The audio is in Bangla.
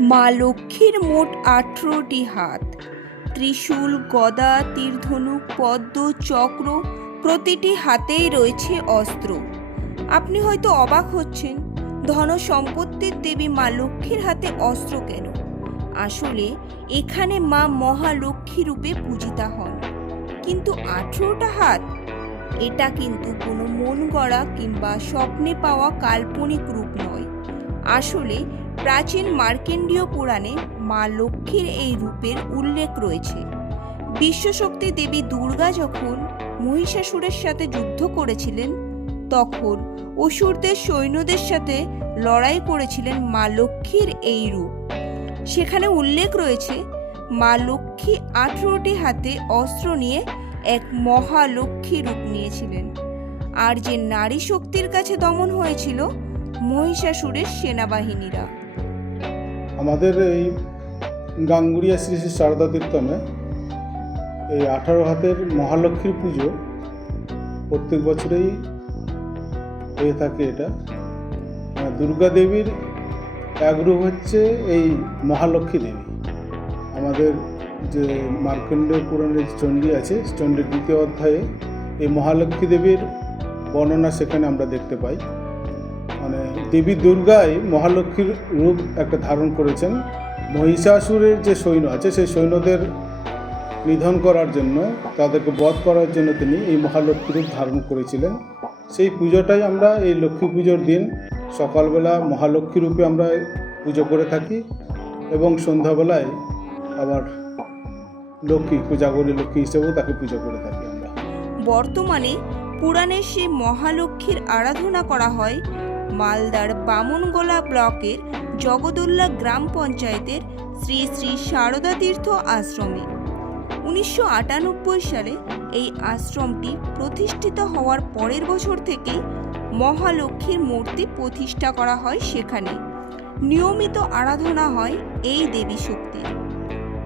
মা লক্ষ্মীর মোট 18টি হাত, ত্রিশূল, গদা, তীরধনুক, পদ্ম, চক্র, প্রতিটি হাতেই রয়েছে অস্ত্র। আপনি হয়তো অবাক হচ্ছেন, ধন সম্পত্তির দেবী মা লক্ষ্মীর হাতে অস্ত্র কেন? আসলে এখানে মা মহালক্ষ্মী রূপে পূজিতা হন। কিন্তু 18টা হাত, এটা কিন্তু কোনো মন গড়া কিংবা স্বপ্নে পাওয়া কাল্পনিক রূপ নয়। আসলে প্রাচীন মার্কেন্ডীয় পুরাণে মা লক্ষ্মীর এই রূপের উল্লেখ রয়েছে। বিশ্বশক্তি দেবী দুর্গা যখন মহিষাসুরের সাথে যুদ্ধ করেছিলেন, তখন অসুরদের সৈন্যদের সাথে লড়াই করেছিলেন মা লক্ষ্মীর এই রূপ। সেখানে উল্লেখ রয়েছে মা লক্ষ্মী 18টি হাতে অস্ত্র নিয়ে এক মহালক্ষ্মী রূপ নিয়েছিলেন, আর যে নারী শক্তির কাছে দমন হয়েছিল মহিষাসুরের সেনাবাহিনীরা। আমাদের এই গাঙ্গুড়িয়া শ্রী শ্রী সারদা তীর্থমে এই 18 হাতের মহালক্ষ্মীর পুজো প্রত্যেক বছরেই হয়ে থাকে। এটা দুর্গা দেবীর এক রূপ হচ্ছে এই মহালক্ষ্মী দেবী। আমাদের যে মার্কণ্ডেয় পুরাণের চণ্ডী আছে, চণ্ডীর 2য় অধ্যায়ে এই মহালক্ষ্মী দেবীর বর্ণনা সেখানে আমরা দেখতে পাই। মানে দেবী দুর্গাই মহালক্ষ্মীর রূপ একটা ধারণ করেছেন। মহিষাসুরের যে সৈন্য আছে সেই সৈন্যদের নিধন করার জন্য, তাদেরকে বধ করার জন্য তিনি এই মহালক্ষ্মী রূপ ধারণ করেছিলেন। সেই পুজোটাই আমরা এই লক্ষ্মী পুজোর দিন সকালবেলা মহালক্ষ্মী রূপে আমরা পুজো করে থাকি, এবং সন্ধ্যাবেলায় আবার লক্ষ্মী পূজাগরী লক্ষ্মী হিসেবেও তাকে পুজো করে থাকি আমরা। বর্তমানে পুরাণে সেই মহালক্ষ্মীর আরাধনা করা হয় মালদার বামনগোলা ব্লকের জগদুল্লা গ্রাম পঞ্চায়েতের শ্রী শ্রী সারদা তীর্থ আশ্রমে। 1998 সালে এই আশ্রমটি প্রতিষ্ঠিত হওয়ার পরের বছর থেকেই মহালক্ষ্মীর মূর্তি প্রতিষ্ঠা করা হয়। সেখানে নিয়মিত আরাধনা হয় এই দেবী শক্তির।